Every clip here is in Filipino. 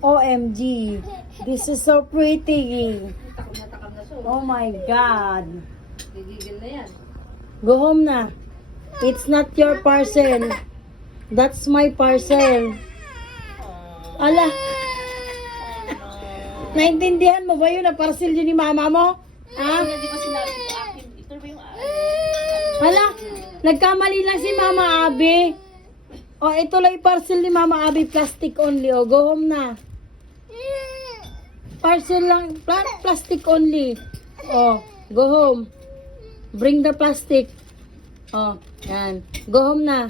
OMG. This is so pretty. Takam na takam na siya. Oh my God. Gigigil na yan. Go home na. It's not your parcel. That's my parcel. Ala. Naintindihan mo ba yun na parcel yun ni mama mo? Ha? Hindi sinabi ko akin? Ito ba yung? Hala, nagkamali lang si Mama Abi. O, ito lang yung parcel ni Mama Abi, plastic only. O, go home na. Parcel lang, pla- plastic only. O, go home. Bring the plastic. O, yan. Go home na.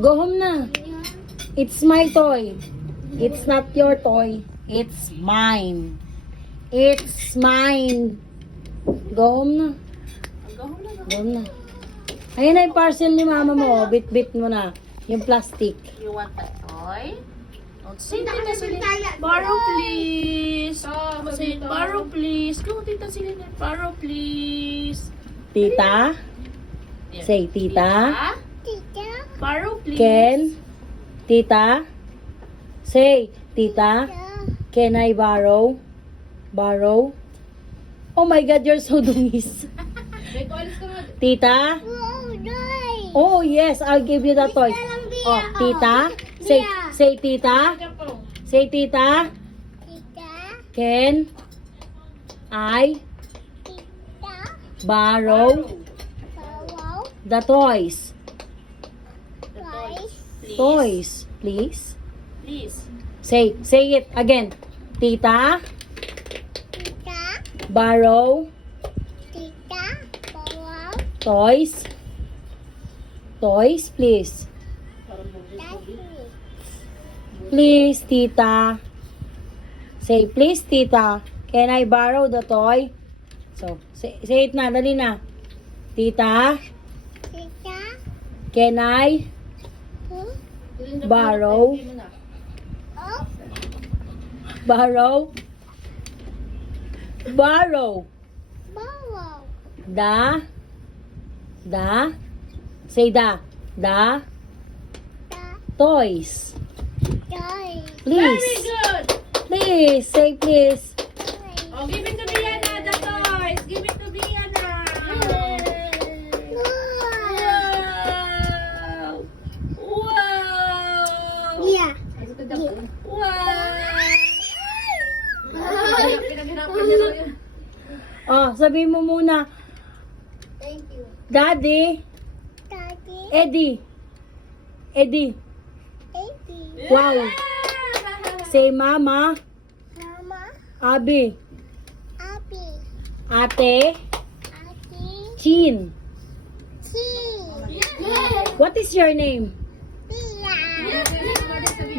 Go home na. It's my toy. It's not your toy. It's mine. It's mine. Go home na. Go home na. Go home na. Ayun na yung parcel ni mama mo. Bit-bit mo na. Yung plastic. You want that toy? Oh, say tita Celine. Borrow please. Say borrow please. Go tita Celine. Borrow please. Tita? Say, tita? Borrow please. Ken? Tita? Say, tita? Can I borrow? Borrow? Oh my God, you're so dungis. Tita? Oh yes, I'll give you the toy. Oh, tita? Say, say tita? Say tita? Can I borrow the toys? The toys. Please. Toys, please. Please. Say, say it again. Tita, borrow toys. Toys, please. Please, tita. Say, please, tita. Can I borrow the toy? So, say, say it na, dali na. Tita, can I Borrow. borrow? Borrow. Da. Da. Say da. Da. Toys. Very Please. good. Please. Say please. Oh, give it to Diana, the toys. Give it to Diana. Wow. Wow. Wow. Lang yun. Oh, sabi mo muna. Daddy. Eddie. Eddie. Wow. Say mama. Abi. Ate. Chin. What is your name?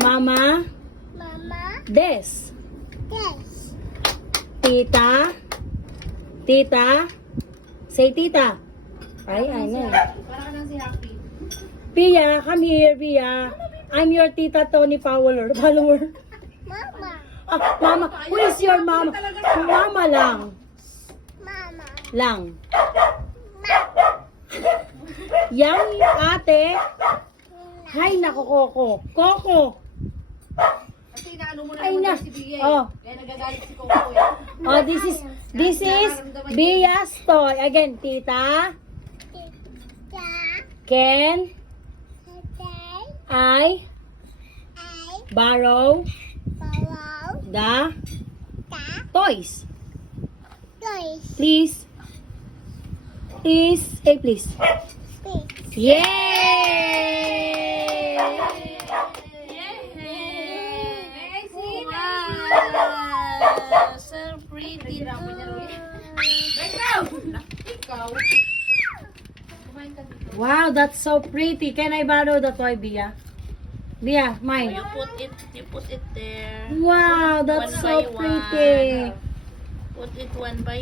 Mama. Des. Tita. Tita. Say tita. Ay, ay na. Parang nang si Happy. Pia, come here, Pia. I'm your tita Tony Fowler, follower. Ah, mama. Who is your mama? Mama lang. Lang. Yang ate. Hay, nako, Coco. Coco. Kasi inaano mo na Ay, naman na. si Bia eh. Oh. Kaya nagagalit si Coco eh. Oh, this is, this is Bia's toy. Again, tita. Can I borrow the toys? Please. Please. Please. Yay! Wow! Pretty. Ikaw. Ikaw. Kumain ka dito. Wow, that's so pretty. Can I borrow the toy, Bia? Bia, mine. You put it, you put it there. Wow, that's One so by one. pretty. Put it one by